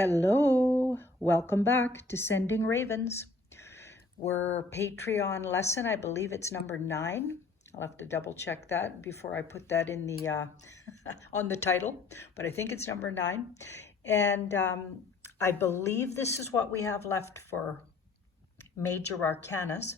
Hello, welcome back to Sending Ravens. We're Patreon lesson, I believe it's number 9. I'll have to double check that before I put that in the on the title, but I think it's number 9. And I believe this is what we have left for major arcanas.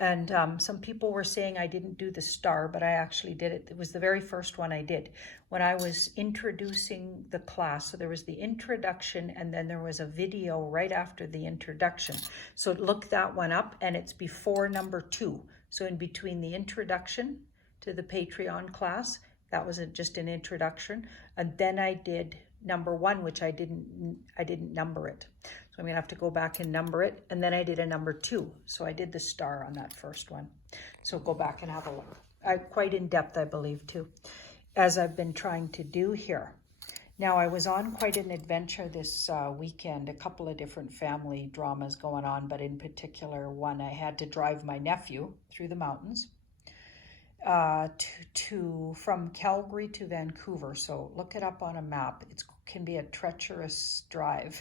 And some people were saying I didn't do the star, but I actually did it. It was the very first one I did when I was introducing the class. So there was the introduction, and then there was a video right after the introduction. So look that one up, and it's before number 2. So in between the introduction to the Patreon class, that was just an introduction. And then I did number 1, which I didn't number it. So I'm gonna have to go back and number it. And then I did a number 2. So I did the star on that first one. So go back and have a look. Quite in depth, I believe, too, as I've been trying to do here. Now, I was on quite an adventure this weekend, a couple of different family dramas going on, but in particular one, I had to drive my nephew through the mountains from Calgary to Vancouver. So look it up on a map. It can be a treacherous drive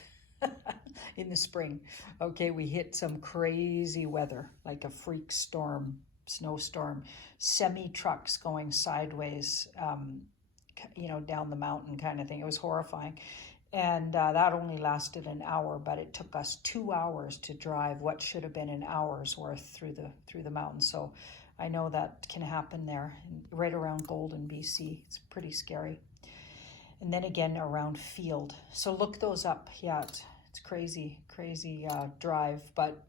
in the spring. Okay, we hit some crazy weather, like a freak storm, snowstorm, semi-trucks going sideways, down the mountain kind of thing. It was horrifying. And that only lasted an hour, but it took us 2 hours to drive what should have been an hour's worth through the mountains. So I know that can happen there, right around Golden, BC. It's pretty scary. And then again around Field. So look those up. Yeah, it's crazy drive, but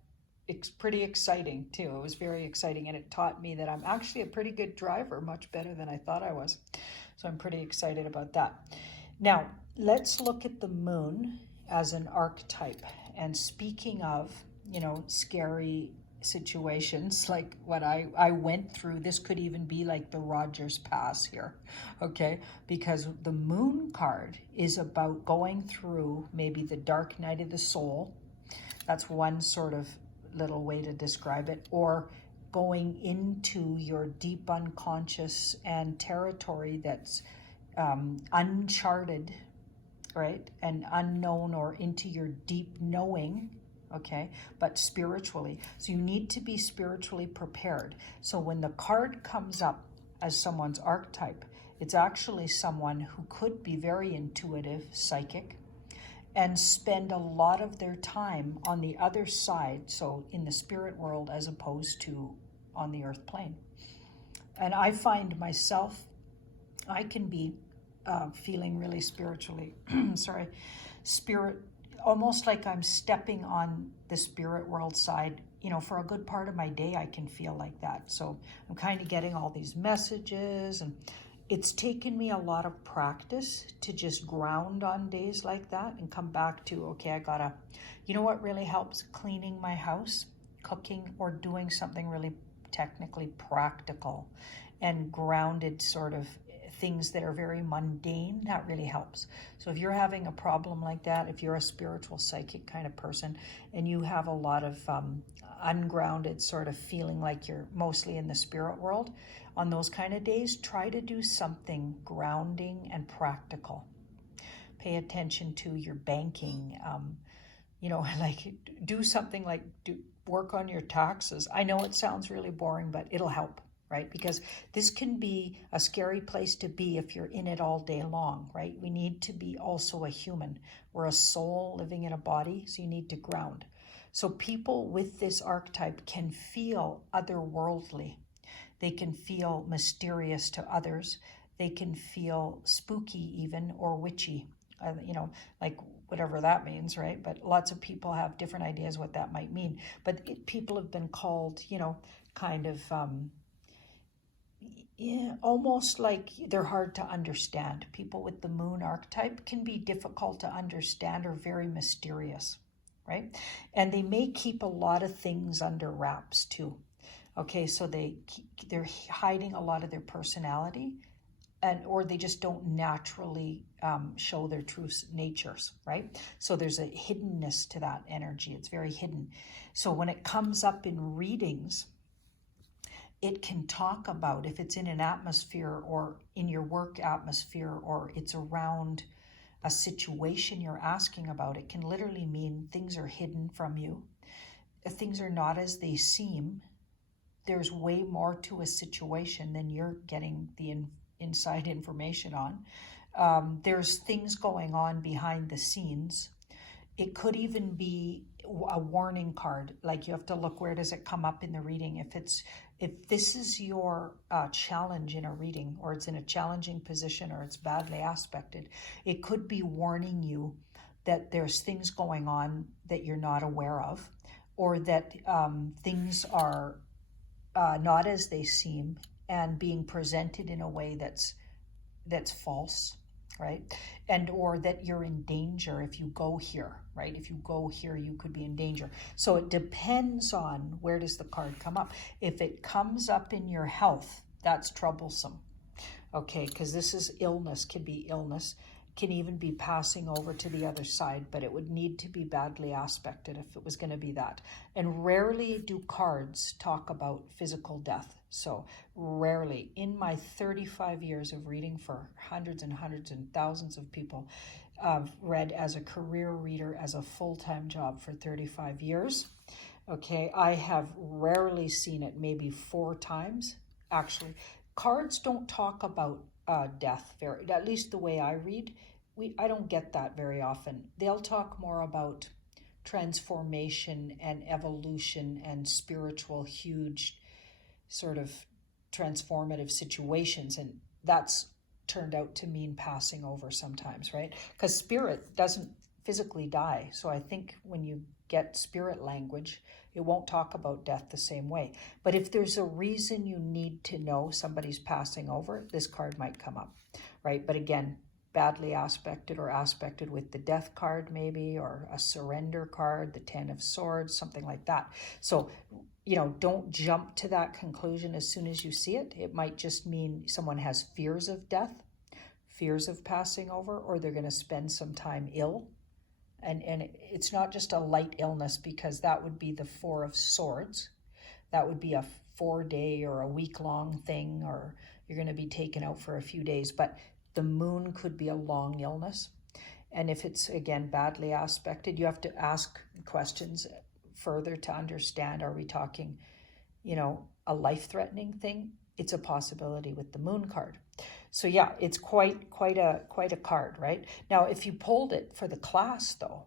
it's pretty exciting too. It was very exciting, and it taught me that I'm actually a pretty good driver, much better than I thought I was. So I'm pretty excited about that. Now, let's look at the moon as an archetype. And speaking of, scary situations like what I went through, this could even be like the Rogers Pass here, okay? Because the moon card is about going through maybe the dark night of the soul. That's one sort of little way to describe it. Or going into your deep unconscious and territory that's uncharted, right? And unknown, or into your deep knowing, okay, but spiritually. So you need to be spiritually prepared. So when the card comes up as someone's archetype, it's actually someone who could be very intuitive, psychic, and spend a lot of their time on the other side, so in the spirit world as opposed to on the earth plane. And I find myself, I can be feeling really spiritually, almost like I'm stepping on the spirit world side. For a good part of my day, I can feel like that. So I'm kind of getting all these messages, and it's taken me a lot of practice to just ground on days like that and come back to, okay, I gotta, what really helps? Cleaning my house, cooking, or doing something really technically practical and grounded sort of things that are very mundane. That really helps. So if you're having a problem like that, if you're a spiritual psychic kind of person and you have a lot of ungrounded sort of feeling like you're mostly in the spirit world, on those kind of days, try to do something grounding and practical. Pay attention to your banking, like do something like work on your taxes. I know it sounds really boring, but it'll help, right? Because this can be a scary place to be if you're in it all day long, right? We need to be also a human. We're a soul living in a body, so you need to ground. So people with this archetype can feel otherworldly. They can feel mysterious to others. They can feel spooky even, or witchy, like whatever that means, right? But lots of people have different ideas what that might mean. But people have been called, kind of, almost like they're hard to understand. People with the moon archetype can be difficult to understand or very mysterious, right? And they may keep a lot of things under wraps too. Okay, so they're hiding a lot of their personality, or they just don't naturally show their true natures, right? So there's a hiddenness to that energy. It's very hidden. So when it comes up in readings, it can talk about, if it's in an atmosphere or in your work atmosphere, or it's around a situation you're asking about. It can literally mean things are hidden from you. Things are not as they seem. There's way more to a situation than you're getting the inside information on. There's things going on behind the scenes. It could even be a warning card. Like you have to look, where does it come up in the reading? If this is your challenge in a reading, or it's in a challenging position, or it's badly aspected, it could be warning you that there's things going on that you're not aware of, or that things are not as they seem and being presented in a way that's false, right? And or that you're in danger if you go here, right? If you go here, you could be in danger. So it depends on where does the card come up. If it comes up in your health, that's troublesome, okay? Because this is illness, can be illness, can even be passing over to the other side, but it would need to be badly aspected if it was going to be that. And rarely do cards talk about physical death. So rarely. In my 35 years of reading for hundreds and hundreds and thousands of people, I've read as a career reader, as a full-time job for 35 years. Okay, I have rarely seen it, maybe 4 times. Actually, cards don't talk about death, at least the way I read. I don't get that very often. They'll talk more about transformation and evolution and spiritual, huge sort of transformative situations, and that's turned out to mean passing over sometimes, right? Because spirit doesn't physically die. So I think when you get spirit language, it won't talk about death the same way. But if there's a reason you need to know somebody's passing over, this card might come up, right? But again, badly aspected, or aspected with the death card maybe, or a surrender card, the 10 of Swords, something like that. So, don't jump to that conclusion as soon as you see it. It might just mean someone has fears of death, fears of passing over, or they're going to spend some time ill. And it's not just a light illness, because that would be the 4 of Swords. That would be a 4-day or a week-long thing, or you're going to be taken out for a few days. But the moon could be a long illness. And if it's, again, badly aspected, you have to ask questions further to understand, are we talking, a life-threatening thing? It's a possibility with the moon card. So yeah, it's quite a card, right? Now, if you pulled it for the class, though,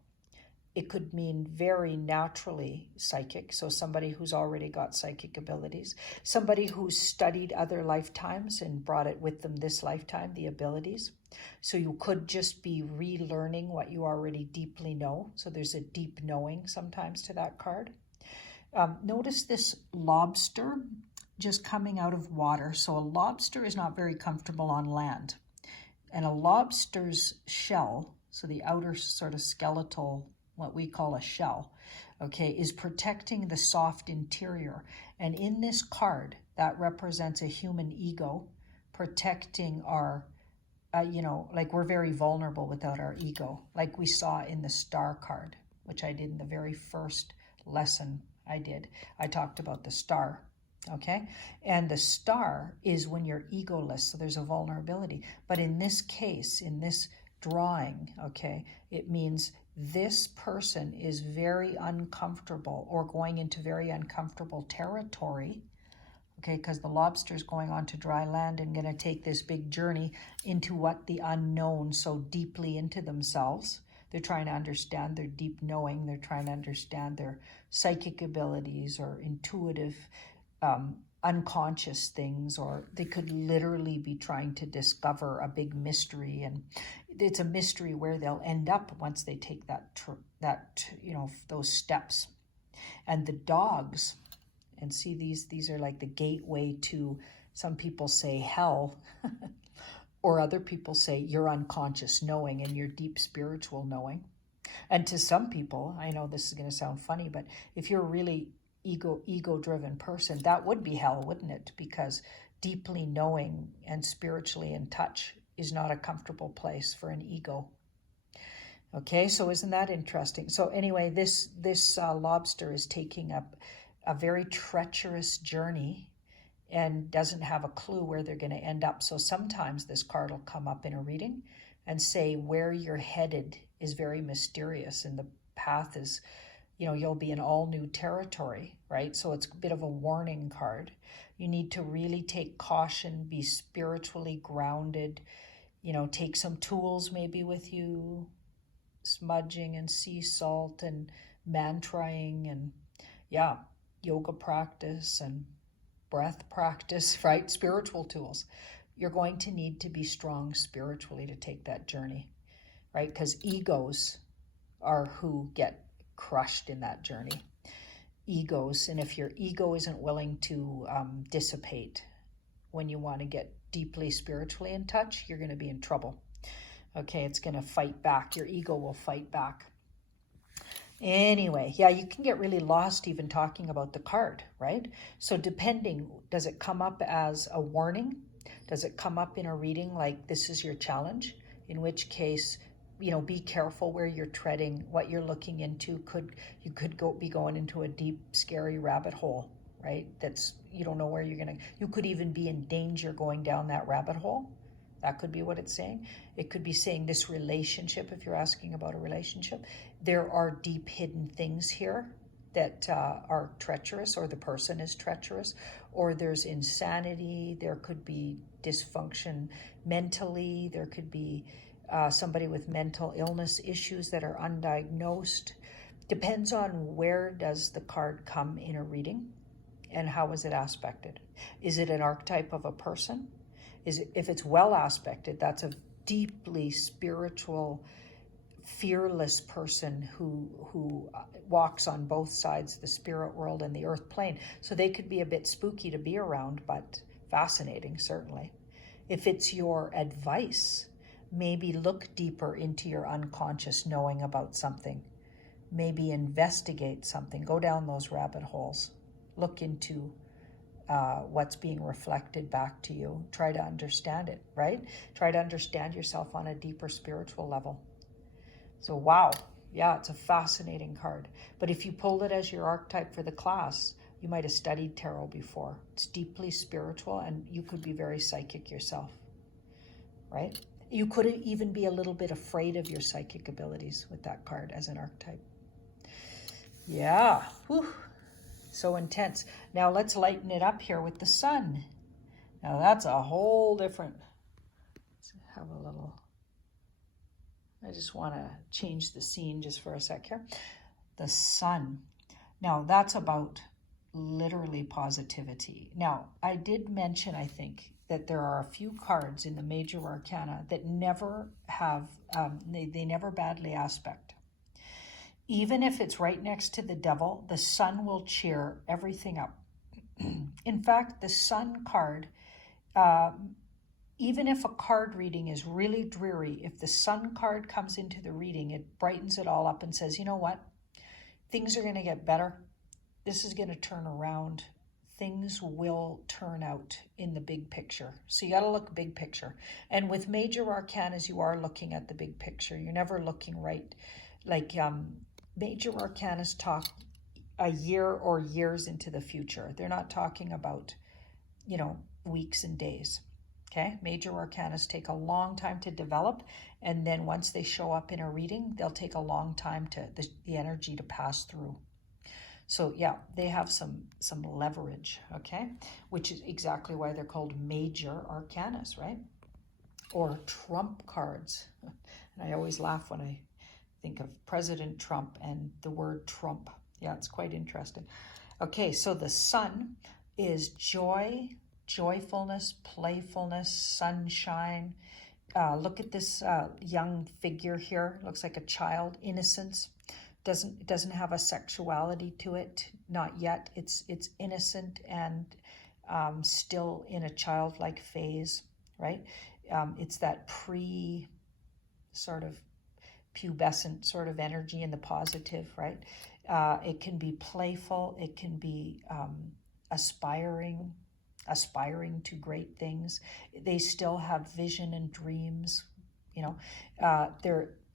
it could mean very naturally psychic. So somebody who's already got psychic abilities, somebody who's studied other lifetimes and brought it with them this lifetime, the abilities. So you could just be relearning what you already deeply know. So there's a deep knowing sometimes to that card. Notice this lobster just coming out of water. So a lobster is not very comfortable on land. And a lobster's shell, so the outer sort of skeletal, what we call a shell, okay, is protecting the soft interior. And in this card, that represents a human ego protecting our, like we're very vulnerable without our ego, like we saw in the star card, which I did in the very first lesson I did. I talked about the star. Okay, and the star is when you're egoless, so there's a vulnerability. But in this case, in this drawing, okay, it means this person is very uncomfortable, or going into very uncomfortable territory, okay, because the lobster is going on to dry land and going to take this big journey into what the unknown, so deeply into themselves. They're trying to understand their deep knowing. They're trying to understand their psychic abilities or intuitive unconscious things, or they could literally be trying to discover a big mystery, and it's a mystery where they'll end up once they take those steps. And the dogs, and see, these are like the gateway to, some people say hell, or other people say your unconscious knowing and your deep spiritual knowing. And to some people, I know this is going to sound funny, but if you're really ego-driven person, that would be hell, wouldn't it? Because deeply knowing and spiritually in touch is not a comfortable place for an ego. Okay, so isn't that interesting? So anyway, this lobster is taking up a very treacherous journey and doesn't have a clue where they're going to end up. So sometimes this card will come up in a reading and say where you're headed is very mysterious, and the path is, you'll be in all new territory, right? So it's a bit of a warning card. You need to really take caution, be spiritually grounded, take some tools maybe with you, smudging and sea salt and mantraing and yoga practice and breath practice, right? Spiritual tools. You're going to need to be strong spiritually to take that journey, right? Because egos are who get crushed in that journey. Egos, and if your ego isn't willing to dissipate when you want to get deeply spiritually in touch, you're going to be in trouble. Okay, it's going to fight back. Your ego will fight back. Anyway, you can get really lost even talking about the card, right? So depending, does it come up as a warning? Does it come up in a reading like this is your challenge? In which case, be careful where you're treading, what you're looking into. You could be going into a deep, scary rabbit hole, right? That's, you don't know where you could even be in danger going down that rabbit hole. That could be what it's saying. It could be saying this relationship, if you're asking about a relationship, there are deep hidden things here that are treacherous, or the person is treacherous, or there's insanity, there could be dysfunction mentally, there could be somebody with mental illness issues that are undiagnosed. Depends on where does the card come in a reading and how is it aspected. Is it an archetype of a person? If it's well aspected, that's a deeply spiritual, fearless person who walks on both sides, the spirit world and the earth plane. So they could be a bit spooky to be around, but fascinating, certainly. If it's your advice, maybe look deeper into your unconscious knowing about something. Maybe investigate something. Go down those rabbit holes. Look into what's being reflected back to you. Try to understand it, right? Try to understand yourself on a deeper spiritual level. So wow, it's a fascinating card. But if you pulled it as your archetype for the class, you might have studied tarot before. It's deeply spiritual, and you could be very psychic yourself, right? You could even be a little bit afraid of your psychic abilities with that card as an archetype. Yeah, whew. So intense. Now let's lighten it up here with the sun. Now that's a whole different, let's have a little, I just want to change the scene just for a sec here. The sun. Now that's about literally positivity. Now I did mention, I think, that there are a few cards in the major arcana that never have, they never badly aspect. Even if it's right next to the devil, the sun will cheer everything up. In fact, the sun card, even if a card reading is really dreary, if the sun card comes into the reading, it brightens it all up and says, you know what? Things are going to get better. This is going to turn around. Things will turn out in the big picture. So you got to look big picture. And with major arcanas, you are looking at the big picture. You're never looking right. Like major arcanas talk a year or years into the future. They're not talking about, weeks and days. Okay, major arcanas take a long time to develop, and then once they show up in a reading, they'll take a long time to the energy to pass through. So they have some leverage, okay, which is exactly why they're called major arcanas, right? Or trump cards. And I always laugh when I think of President Trump and the word Trump. Yeah, it's quite interesting. Okay, so the sun is joy, joyfulness, playfulness, sunshine. Look at this young figure here. Looks like a child. Innocence. Doesn't have a sexuality to it. Not yet. It's innocent and still in a childlike phase, right? It's that sort of pubescent sort of energy in the positive, right? It can be playful. It can be aspiring to great things. They still have vision and dreams.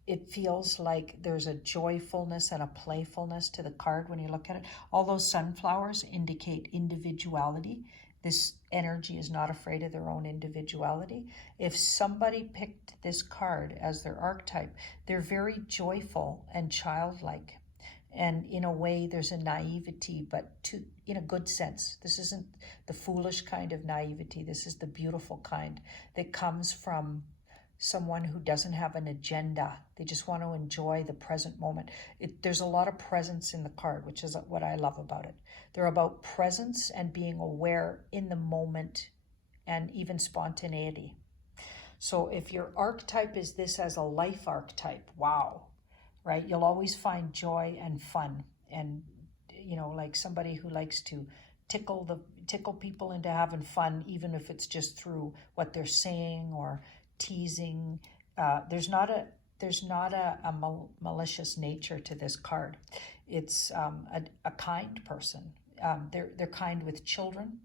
It feels like there's a joyfulness and a playfulness to the card when you look at it. All those sunflowers indicate individuality. This energy is not afraid of their own individuality. If somebody picked this card as their archetype, they're very joyful and childlike. And in a way, there's a naivety, but in a good sense. This isn't the foolish kind of naivety. This is the beautiful kind that comes from someone who doesn't have an agenda. They just want to enjoy the present moment. There's a lot of presence in the card, which is what I love about it. They're about presence and being aware in the moment and even spontaneity. So if your archetype is this as a life archetype, wow, right? You'll always find joy and fun, and like somebody who likes to tickle people into having fun, even if it's just through what they're saying or teasing. There's not a malicious nature to this card. It's a kind person. They're kind with children.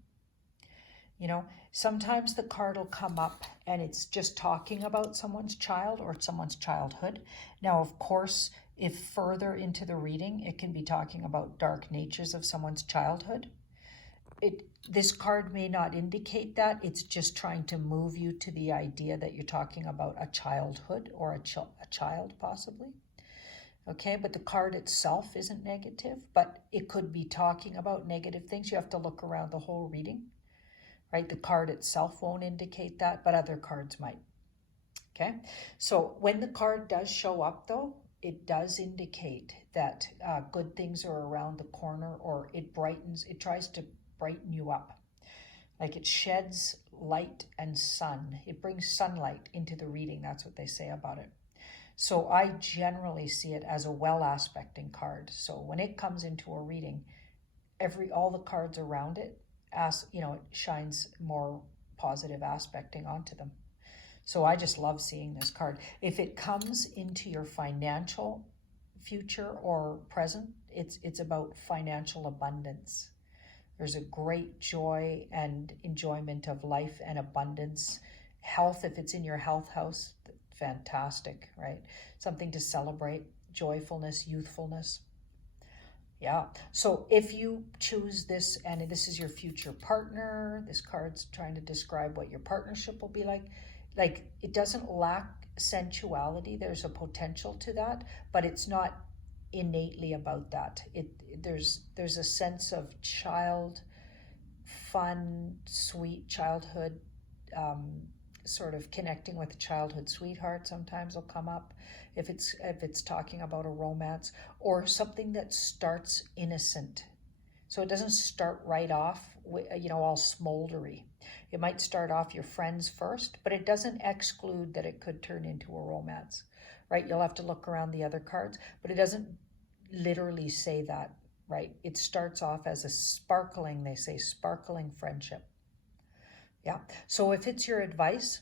Sometimes the card will come up and it's just talking about someone's child or someone's childhood. Now, of course, if further into the reading, it can be talking about dark natures of someone's childhood. This card may not indicate that. It's just trying to move you to the idea that you're talking about a childhood or a child possibly. Okay, but the card itself isn't negative, but it could be talking about negative things. You have to look around the whole reading, right? The card itself won't indicate that, but other cards might. Okay, so when the card does show up though, it does indicate that good things are around the corner, or it tries to brighten you up. Like it sheds light and sun. It brings sunlight into the reading. That's what they say about it. So I generally see it as a well aspecting card. So when it comes into a reading, all the cards around it, it shines more positive aspecting onto them. So I just love seeing this card. If it comes into your financial future or present, it's about financial abundance. There's a great joy and enjoyment of life and abundance. Health, if it's in your health house, fantastic, right? Something to celebrate, joyfulness, youthfulness. Yeah, so if you choose this and this is your future partner, this card's trying to describe what your partnership will be like. Like, it doesn't lack sensuality. There's a potential to that, but it's not innately about that. There's a sense of fun, sweet childhood, sort of connecting with a childhood sweetheart sometimes will come up if it's talking about a romance, or something that starts innocent. So it doesn't start right off all smoldery. It might start off your friends first, but it doesn't exclude that it could turn into a romance, right? You'll have to look around the other cards, but it doesn't literally say that, right? It starts off as sparkling friendship. Yeah. So if it's your advice,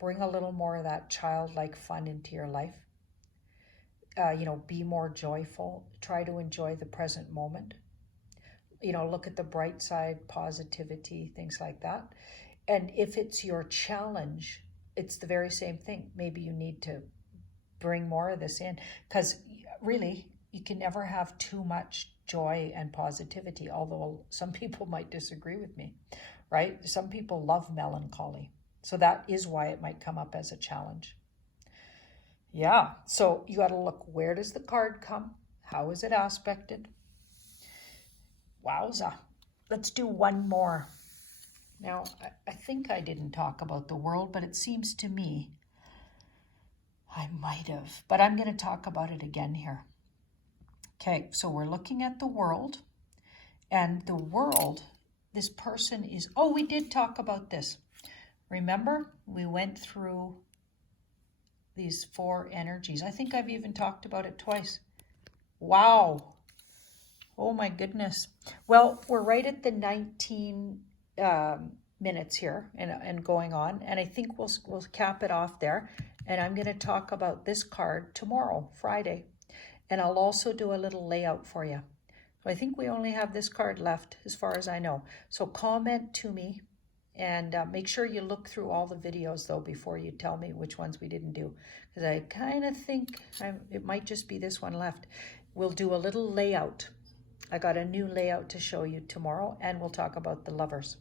bring a little more of that childlike fun into your life. Be more joyful. Try to enjoy the present moment. Look at the bright side, positivity, things like that. And if it's your challenge, it's the very same thing. Maybe you need to bring more of this in, because really, you can never have too much joy and positivity, although some people might disagree with me, right? Some people love melancholy. So that is why it might come up as a challenge. Yeah, so you got to look, where does the card come? How is it aspected? Wowza. Let's do one more. Now, I think I didn't talk about the world, but it seems to me I might have. But I'm going to talk about it again here. Okay, so we're looking at the world. And the world, this person is... Oh, we did talk about this. Remember? We went through these 4 energies. I think I've even talked about it twice. Wow. Oh my goodness. Well, we're right at the 19 minutes here and going on, and I think we'll cap it off there. And I'm going to talk about this card tomorrow, Friday, and I'll also do a little layout for you. So I think we only have this card left as far as I know. So comment to me, and make sure you look through all the videos though before you tell me which ones we didn't do, because I kind of think it might just be this one left. We'll do a little layout. I got a new layout to show you tomorrow, and we'll talk about the lovers.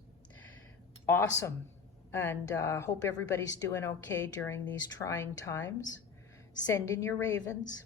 awesome. And hope everybody's doing okay during these trying times. Send in your ravens.